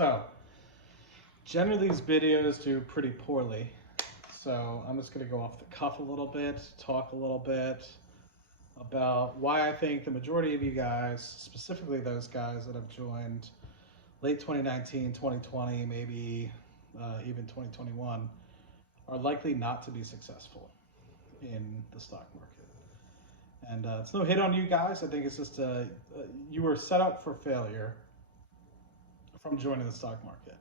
So, generally these videos do pretty poorly. So I'm just gonna go off the cuff a little bit, talk a little bit about why I think the majority of you guys, specifically those guys that have joined late 2019, 2020, maybe even 2021, are likely not to be successful in the stock market. And it's no hit on you guys. I think it's just you were set up for failure from joining the stock market.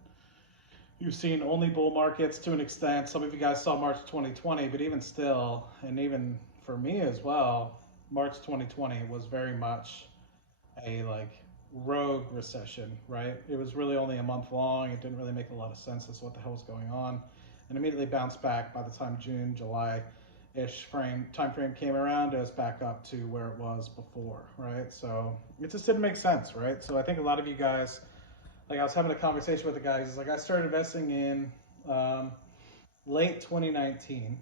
You've seen only bull markets to an extent. Some of you guys saw March 2020, but even still, and even for me as well, March 2020 was very much a rogue recession, right? It was really only a month long. It didn't really make a lot of sense as to what the hell was going on, and immediately bounced back. By the time June, July-ish time frame came around, it was back up to where it was before, right? So it just didn't make sense, right? So I think a lot of you guys, I was having a conversation with the guy. He's like, I started investing in late 2019,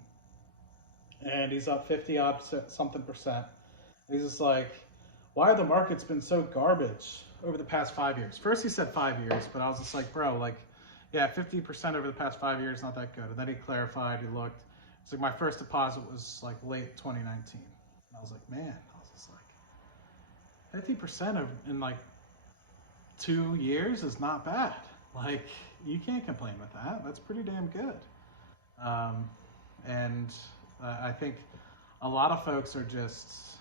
and he's up 50 odd something percent. He's just like, why have the markets been so garbage over the past 5 years? First he said 5 years, but I was just like, bro, yeah, 50% over the past 5 years, not that good. And then he clarified, he looked. It's like, my first deposit was late 2019. And I was like, man, I was just like, 50% in 2 years is not bad. You can't complain with that. That's pretty damn good. I think a lot of folks are just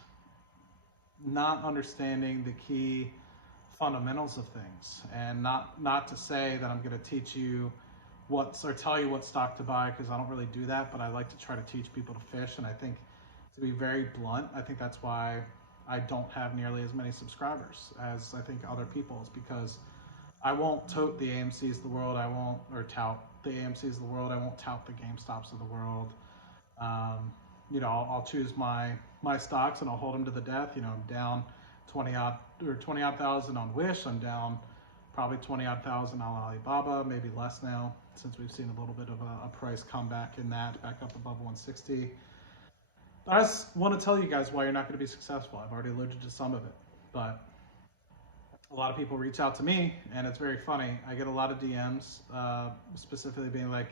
not understanding the key fundamentals of things. And not to say that I'm going to teach you or tell you what stock to buy, because I don't really do that, but I like to try to teach people to fish. And I think, to be very blunt, I think that's why I don't have nearly as many subscribers as I think other people, is because I won't tote the AMCs of the world. Tout the AMCs of the world. I won't tout the GameStops of the world. I'll choose my stocks and I'll hold them to the death. I'm down 20 odd thousand on Wish. I'm down probably 20 odd thousand on Alibaba, maybe less now, since we've seen a little bit of a price comeback in that, back up above 160. I just want to tell you guys why you're not going to be successful. I've already alluded to some of it, but a lot of people reach out to me, and it's very funny. I get a lot of DMs, specifically being like,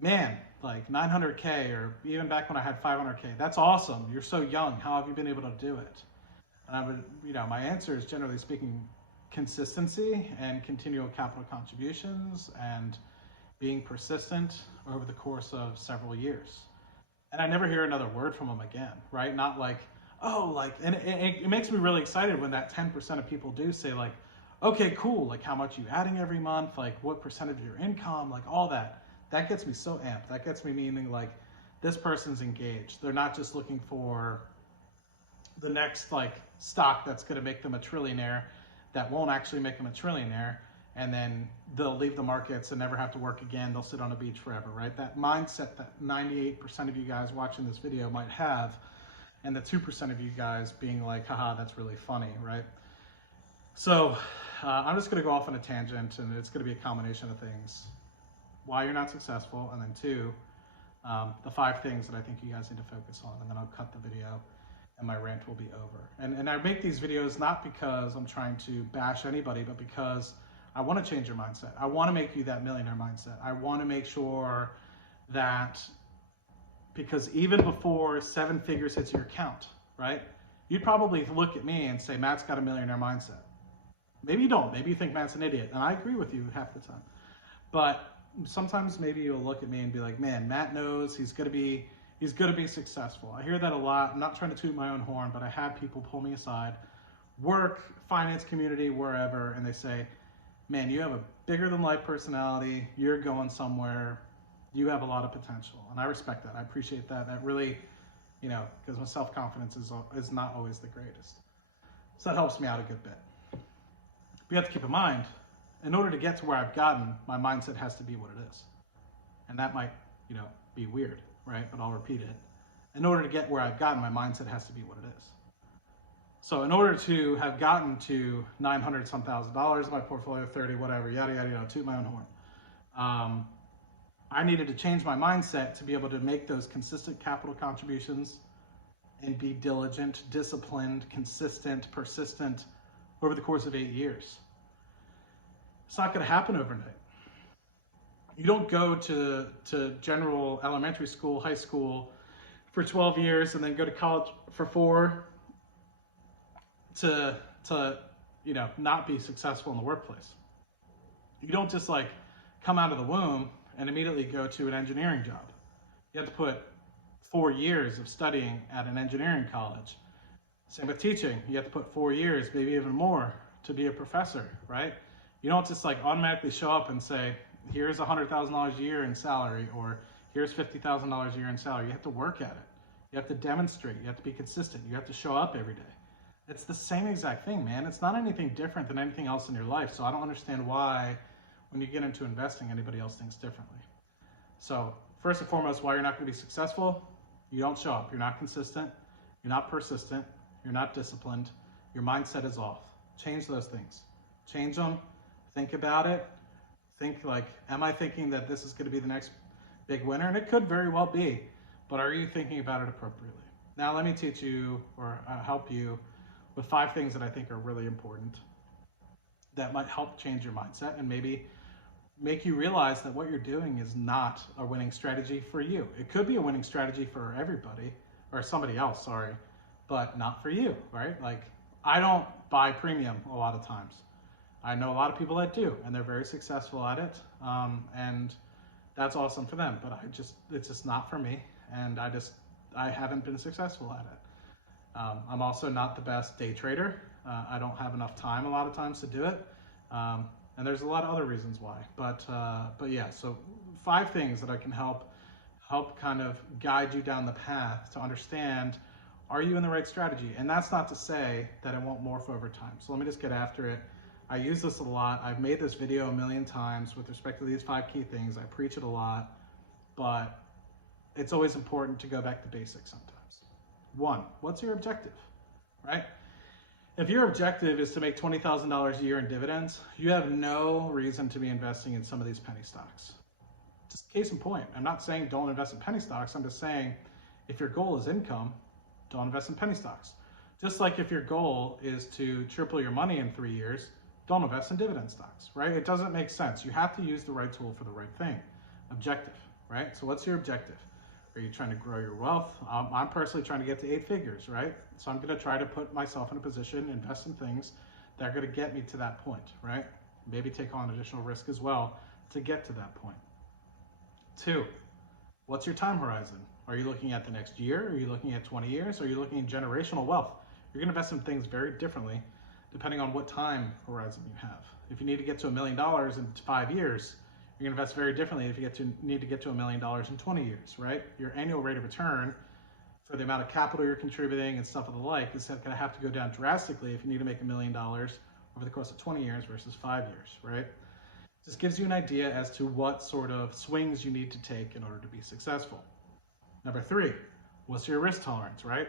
man, 900K, or even back when I had 500K, that's awesome. You're so young. How have you been able to do it? And my answer is, generally speaking, consistency and continual capital contributions and being persistent over the course of several years. And I never hear another word from them again, right? Not and it makes me really excited when that 10% of people do say okay, cool, how much you adding every month, what percentage of your income, all that. That gets me so amped. That gets me meaning this person's engaged. They're not just looking for the next stock that's gonna make them a trillionaire that won't actually make them a trillionaire, and then they'll leave the markets and never have to work again. They'll sit on a beach forever, right? That mindset that 98% of you guys watching this video might have, and the 2% of you guys being haha, that's really funny, right? So I'm just gonna go off on a tangent, and it's gonna be a combination of things. Why you're not successful, and then 2, the 5 things that I think you guys need to focus on, and then I'll cut the video and my rant will be over. And I make these videos not because I'm trying to bash anybody, but because I want to change your mindset. I want to make you that millionaire mindset. I want to make sure that, because even before 7 figures hits your account, right? You'd probably look at me and say, Matt's got a millionaire mindset. Maybe you don't. Maybe you think Matt's an idiot. And I agree with you half the time. But sometimes maybe you'll look at me and be like, man, Matt knows he's gonna be successful. I hear that a lot. I'm not trying to toot my own horn, but I have people pull me aside, work, finance community, wherever, and they say, man, you have a bigger than life personality. You're going somewhere. You have a lot of potential. And I respect that. I appreciate that. That really, because my self-confidence is not always the greatest. So that helps me out a good bit. But you have to keep in mind, in order to get to where I've gotten, my mindset has to be what it is. And that might, be weird, right? But I'll repeat it. In order to get where I've gotten, my mindset has to be what it is. So in order to have gotten to 900 some $1,000, my portfolio 30, whatever, yada, yada, yada, toot my own horn. I needed to change my mindset to be able to make those consistent capital contributions and be diligent, disciplined, consistent, persistent over the course of 8 years. It's not going to happen overnight. You don't go to general elementary school, high school for 12 years and then go to college for 4 to not be successful in the workplace. You don't just like come out of the womb and immediately go to an engineering job. You have to put 4 years of studying at an engineering college. Same with teaching. You have to put 4 years, maybe even more, to be a professor, right? You don't just like automatically show up and say, here's $100,000 a year in salary, or here's $50,000 a year in salary. You have to work at it. You have to demonstrate. You have to be consistent. You have to show up every day. It's the same exact thing, man. It's not anything different than anything else in your life. So I don't understand why, when you get into investing, anybody else thinks differently. So first and foremost, why you're not going to be successful, you don't show up. You're not consistent. You're not persistent. You're not disciplined. Your mindset is off. Change those things. Change them. Think about it. Think like, am I thinking that this is going to be the next big winner? And it could very well be, but are you thinking about it appropriately? Now let me teach you or help you with 5 things that I think are really important that might help change your mindset and maybe make you realize that what you're doing is not a winning strategy for you. It could be a winning strategy for everybody or somebody else, sorry, but not for you, right? Like, I don't buy premium a lot of times. I know a lot of people that do, and they're very successful at it, and that's awesome for them, but it's just not for me, and I haven't been successful at it. I'm also not the best day trader. I don't have enough time a lot of times to do it, and there's a lot of other reasons why, but yeah, so 5 things that I can help kind of guide you down the path to understand, are you in the right strategy? And that's not to say that it won't morph over time. So let me just get after it. I use this a lot. I've made this video a million times with respect to these 5 key things. I preach it a lot, but it's always important to go back to basics sometimes. 1, what's your objective, right? If your objective is to make $20,000 a year in dividends, you have no reason to be investing in some of these penny stocks. Just case in point, I'm not saying don't invest in penny stocks. I'm just saying if your goal is income, don't invest in penny stocks. Just like if your goal is to triple your money in 3 years, don't invest in dividend stocks, right? It doesn't make sense. You have to use the right tool for the right thing. Objective, right? So what's your objective? Are you trying to grow your wealth? I'm personally trying to get to 8 figures, right? So I'm going to try to put myself in a position, invest in things that are going to get me to that point, right? Maybe take on additional risk as well to get to that point. 2, what's your time horizon? Are you looking at the next year? Are you looking at 20 years? Are you looking at generational wealth? You're going to invest in things very differently depending on what time horizon you have. If you need to get to $1 million in 5 years, you're going to invest very differently if you need to get to $1 million in 20 years, right? Your annual rate of return for the amount of capital you're contributing and stuff of the like is going to have to go down drastically if you need to make $1 million over the course of 20 years versus 5 years, right? This gives you an idea as to what sort of swings you need to take in order to be successful. Number 3, what's your risk tolerance, right?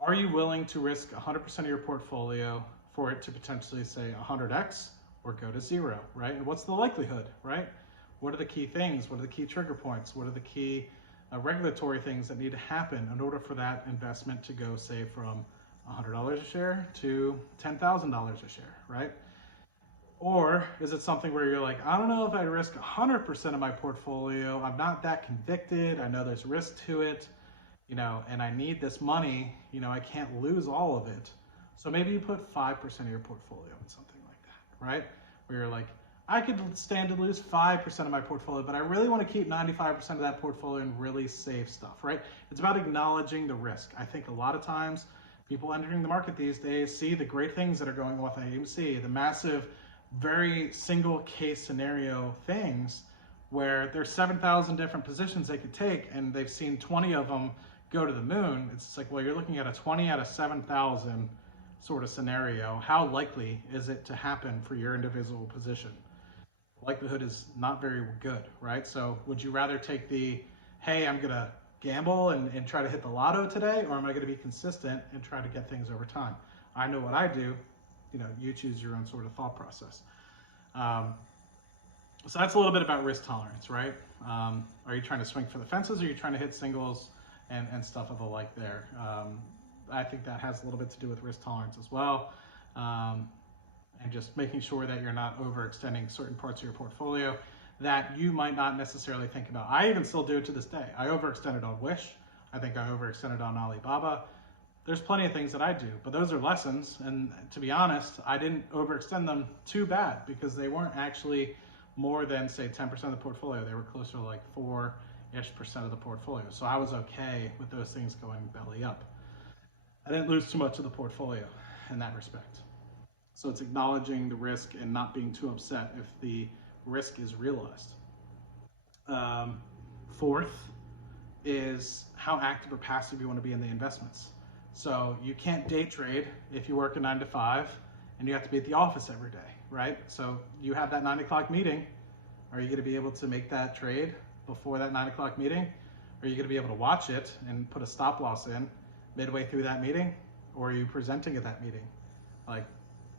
Are you willing to risk 100% of your portfolio for it to potentially say 100x or go to 0, right? And what's the likelihood, right? What are the key things? What are the key trigger points? What are the key regulatory things that need to happen in order for that investment to go, say, from $100 a share to $10,000 a share, right? Or is it something where you're like, I don't know if I risk 100% of my portfolio. I'm not that convicted. I know there's risk to it, and I need this money. I can't lose all of it. So maybe you put 5% of your portfolio in something like that, right? Where you're like, I could stand to lose 5% of my portfolio, but I really want to keep 95% of that portfolio in really safe stuff, right? It's about acknowledging the risk. I think a lot of times people entering the market these days see the great things that are going on with AMC, the massive, very single case scenario things where there's 7,000 different positions they could take and they've seen 20 of them go to the moon. It's like, well, you're looking at a 20 out of 7,000 sort of scenario. How likely is it to happen for your individual position? Likelihood is not very good, right? So would you rather take the, hey, I'm gonna gamble and try to hit the lotto today, or am I gonna be consistent and try to get things over time? I know what I do. You choose your own sort of thought process. So that's a little bit about risk tolerance, right? Are you trying to swing for the fences, or are you trying to hit singles and stuff of the like there? I think that has a little bit to do with risk tolerance as well. and just making sure that you're not overextending certain parts of your portfolio that you might not necessarily think about. I even still do it to this day. I overextended on Wish. I think I overextended on Alibaba. There's plenty of things that I do, but those are lessons. And to be honest, I didn't overextend them too bad because they weren't actually more than, say, 10% of the portfolio. They were closer to like 4-ish% of the portfolio. So I was okay with those things going belly up. I didn't lose too much of the portfolio in that respect. So it's acknowledging the risk and not being too upset if the risk is realized. Fourth is how active or passive you want to be in the investments. So you can't day trade if you work a 9 to 5 and you have to be at the office every day, right? So you have that 9 o'clock meeting. Are you going to be able to make that trade before that 9 o'clock meeting? Are you going to be able to watch it and put a stop loss in midway through that meeting? Or are you presenting at that meeting? Like,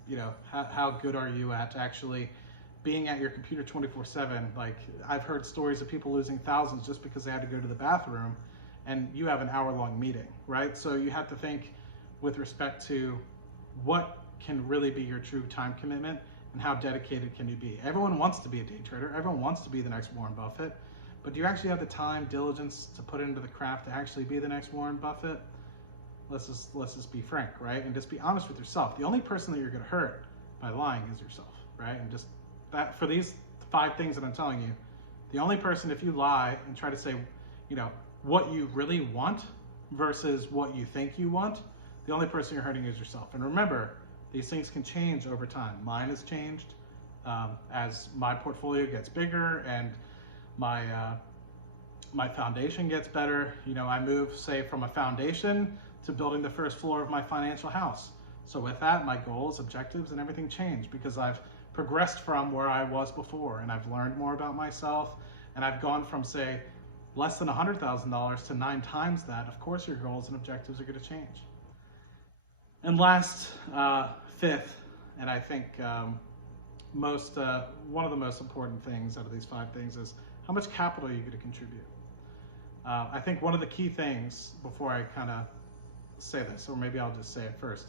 you know, how good are you at actually being at your computer 24/7? Like, I've heard stories of people losing thousands just because they had to go to the bathroom, and you have an hour-long meeting, right? So you have to think with respect to what can really be your true time commitment and how dedicated can you be. Everyone wants to be a day trader. Everyone wants to be the next Warren Buffett, but do you actually have the time, diligence to put into the craft to actually be the next Warren Buffett? Let's just be frank, right? And just be honest with yourself. The only person that you're going to hurt by lying is yourself, right? And just that, for these 5 things that I'm telling you, the only person, if you lie and try to say, you know, what you really want versus what you think you want, the only person you're hurting is yourself. And remember, these things can change over time. Mine has changed as my portfolio gets bigger and my foundation gets better. You know, I move, say, from a foundation to building the first floor of my financial house. So with that, my goals, objectives, and everything change because I've progressed from where I was before, and I've learned more about myself, and I've gone from, say, less than $100,000 to 9 times that. Of course, your goals and objectives are going to change. And last, 5th, and I think one of the most important things out of these 5 things is how much capital are you going to contribute. I think one of the key things, before I kind of say this, or maybe I'll just say it first,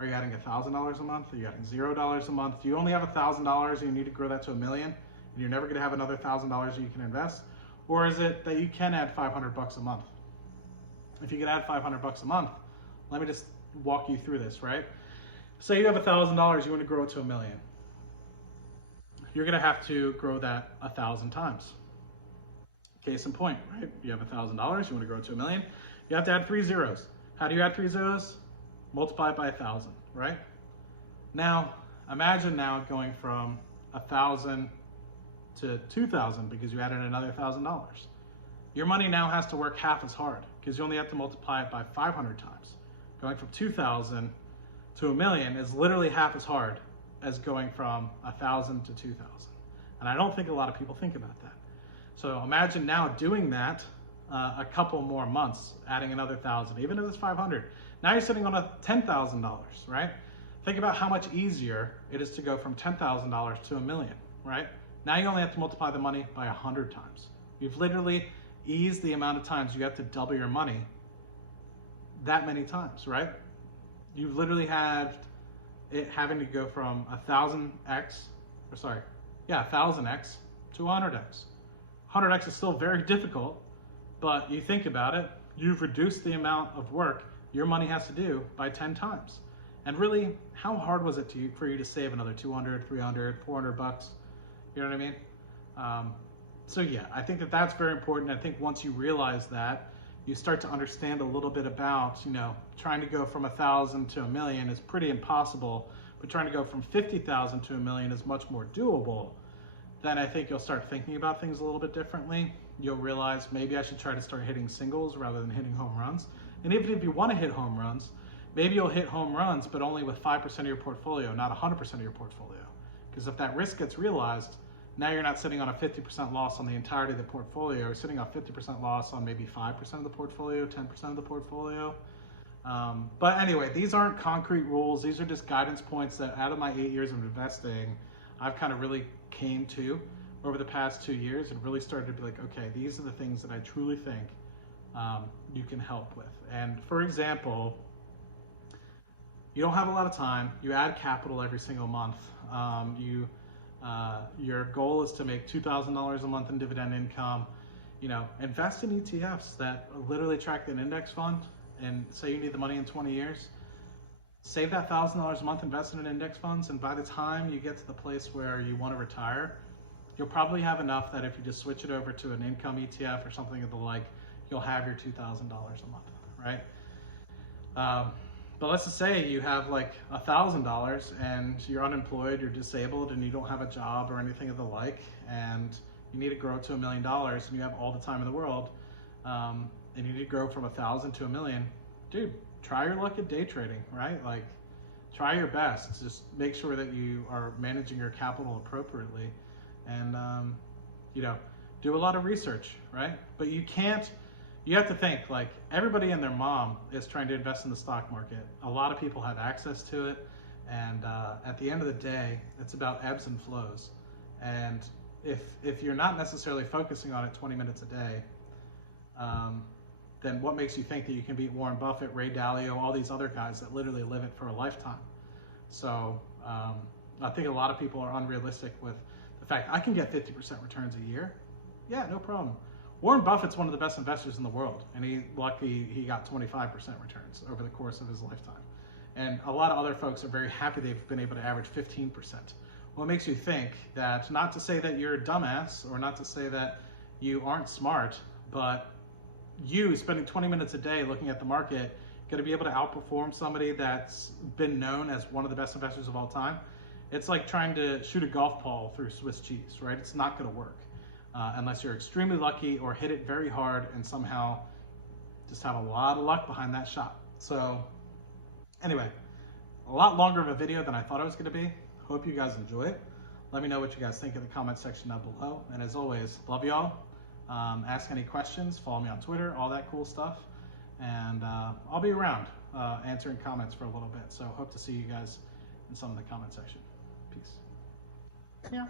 are you adding $1,000 a month? Are you adding $0 a month? Do you only have $1,000 and you need to grow that to $1 million, and you're never going to have another $1,000 you can invest? Or is it that you can add $500 a month? If you could add $500 a month, let me just walk you through this, right? Say you have $1,000, you want to grow it to $1 million. You're going to have to grow that 1,000 times. Case in point, right? You have $1,000, you want to grow it to $1 million. You have to add 3 zeros. How do you add 3 zeros? Multiply it by 1,000, right? Now, imagine now going from 1,000 to 2,000 because you added another $1,000. Your money now has to work half as hard because you only have to multiply it by 500 times. Going from 2,000 to $1 million is literally half as hard as going from 1,000 to 2,000. And I don't think a lot of people think about that. So imagine now doing that a couple more months, adding another 1,000, even if it's 500. Now you're sitting on a $10,000, right? Think about how much easier it is to go from $10,000 to $1 million, right? Now you only have to multiply the money by 100 times. You've literally eased the amount of times you have to double your money that many times, right? You've literally had it having to go from 1,000x to 100x. 100x is still very difficult, but you think about it, you've reduced the amount of work your money has to do by 10 times. And really, how hard was it for you to save another 200, 300, $400? You know what I mean? So yeah, I think that's very important. I think once you realize that, you start to understand a little bit about, you know, trying to go from 1,000 to $1 million is pretty impossible, but trying to go from 50,000 to $1 million is much more doable. Then I think you'll start thinking about things a little bit differently. You'll realize maybe I should try to start hitting singles rather than hitting home runs. And even if you want to hit home runs, maybe you'll hit home runs, but only with 5% of your portfolio, not 100% of your portfolio. Because if that risk gets realized, now you're not sitting on a 50% loss on the entirety of the portfolio. You're sitting on 50% loss on maybe 5% of the portfolio, 10% of the portfolio. But anyway, these aren't concrete rules. These are just guidance points that out of my 8 years of investing, I've kind of really came to over the past 2 years and really started to be like, okay, these are the things that I truly think you can help with. And for example, you don't have a lot of time. You add capital every single month. Your goal is to make $2,000 a month in dividend income. You know, invest in ETFs that literally track an index fund, and say you need the money in 20 years. Save that $1,000 a month, invest in index funds, and by the time you get to the place where you want to retire, you'll probably have enough that if you just switch it over to an income ETF or something of the like, you'll have your $2,000 a month, right? But let's just say you have like $1,000 and you're unemployed, you're disabled, and you don't have a job or anything of the like, and you need to grow to $1 million, and you have all the time in the world, and you need to grow from 1,000 to 1 million. Dude, try your luck at day trading, right? Like, try your best. Just make sure that you are managing your capital appropriately, and you know, do a lot of research, right? But you have to think, like, everybody and their mom is trying to invest in the stock market. A lot of people have access to it, and at the end of the day, it's about ebbs and flows. And if you're not necessarily focusing on it 20 minutes a day, then what makes you think that you can beat Warren Buffett, Ray Dalio, all these other guys that literally live it for a lifetime? So I think a lot of people are unrealistic with the fact I can get 50% returns a year. Yeah, no problem. Warren Buffett's one of the best investors in the world, and he got 25% returns over the course of his lifetime. And a lot of other folks are very happy they've been able to average 15%. What makes you think that, not to say that you're a dumbass or not to say that you aren't smart, but you spending 20 minutes a day looking at the market going to be able to outperform somebody that's been known as one of the best investors of all time? It's like trying to shoot a golf ball through Swiss cheese, right? It's not going to work unless you're extremely lucky or hit it very hard and somehow just have a lot of luck behind that shot. So anyway, a lot longer of a video than I thought it was going to be. Hope you guys enjoy it. Let me know what you guys think in the comment section down below. And as always, love y'all. Ask any questions, follow me on Twitter, all that cool stuff. And I'll be around answering comments for a little bit. So hope to see you guys in some of the comment section. Peace. Yeah.